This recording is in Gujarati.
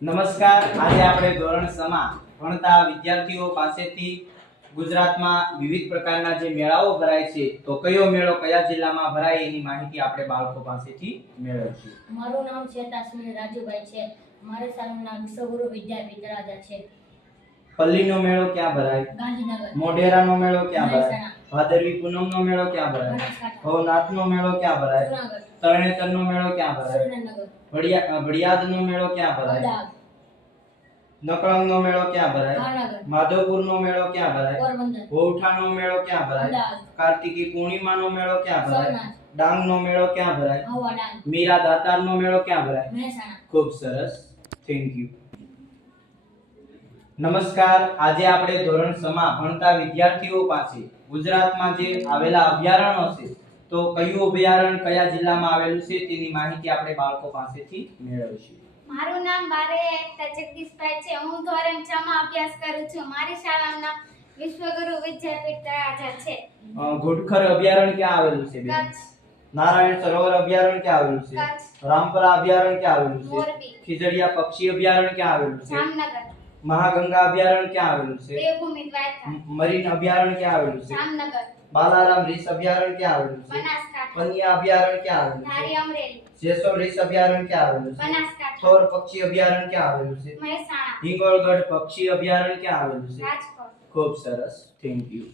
નમસ્કાર. આજે આપણે ધોરણ 6 માં ભણતા વિદ્યાર્થીઓ પાસેથી ગુજરાતમાં વિવિધ પ્રકારના જે મેળાઓ ભરાય છે તો કયો મેળો કયા જિલ્લામાં ભરાય એની માહિતી આપણે બાળકો પાસેથી મેળવીશું. મારું નામ છે તાસ્મીર રાજુભાઈ છે. મારી શાળાનું નામ વિશ્વગુરુ વિદ્યાપીઠ તળાજા છે. પલ્લીનો મેળો ક્યાં ભરાય? ગાંધીનગર. મોઢેરાનો મેળો ક્યાં ભરાય? મહેસાણા. ભાદરવી પૂનમનો મેળો ક્યાં ભરાય? બનાસકાંઠા. ભવનાથનો મેળો ક્યાં ભરાય? જૂનાગઢ. તરણેતરનો મેળો ક્યાં ભરાય? સુરેન્દ્રનગર. ભડિયાદનો મેળો ક્યાં ભરાય? અમદાવાદ. નકળંગનો મેળો ક્યાં ભરાય? ભાવનગર. માધવપુરનો મેળો ક્યાં ભરાય? પોરબંદર. વૌઠાનો મેળો ક્યાં ભરાય? અમદાવાદ. કાર્તિકી પૂર્ણિમાનો મેળો ક્યાં ભરાય? સોમનાથ. ડાંગનો મેળો ક્યાં ભરાય? મહુવા ડાંગ. મીરા દાતારનો મેળો ક્યાં ભરાય? મહેસાણા. ખૂબ સરસ, થેન્ક યુ. નમસ્કાર. આજે આપણે ધોરણ 6 માં ભણતા વિદ્યાર્થીઓ પાસે ગુજરાતમાં જે આવેલા અભયારણ્યો છે તો કયું અભયારણ્ય કયા જિલ્લામાં આવેલું છે તેની માહિતી આપણે બાળકો પાસેથી મેળવીશું. મારું નામ બારે જગદીશભાઈ છે. હું ધોરણ 6 માં અભ્યાસ કરું છું. મારી શાળાનું નામ વિશ્વગુરુ વિદ્યાપીઠ તળાજા છે. ઘોડખર અભયારણ્ય ક્યાં આવેલું છે બેન? કચ્છ. નારાયણ સરોવર અભયારણ્ય ક્યાં આવેલું છે? કચ્છ. રામપરા અભયારણ્ય ક્યાં આવેલું છે? મોરબી. ખીજડીયા પક્ષી અભયારણ્ય ક્યાં આવેલું છે? જામનગર. મહાગંગા અભયારણ્ય ક્યાં આવેલું છે? દેવભૂમિ દ્વારકા. મરીન અભયારણ્ય ક્યાં આવેલું છે? જામનગર. બાલારામ રીસ અભયારણ્ય ક્યાં આવેલું છે? બનાસકાંઠા. પનિયા અભયારણ્ય ક્યાં આવેલું છે? ધારી અમરેલી. જેસોર રીસ અભયારણ્ય ક્યાં આવેલું છે? બનાસકાંઠા. થોર પક્ષી અભયારણ્ય ક્યાં આવેલું છે? મહેસાણા. હિંગોળગઢ પક્ષી અભયારણ્ય ક્યાં આવેલું છે? રાજકોટ. ખૂબ સરસ, થેન્ક યુ.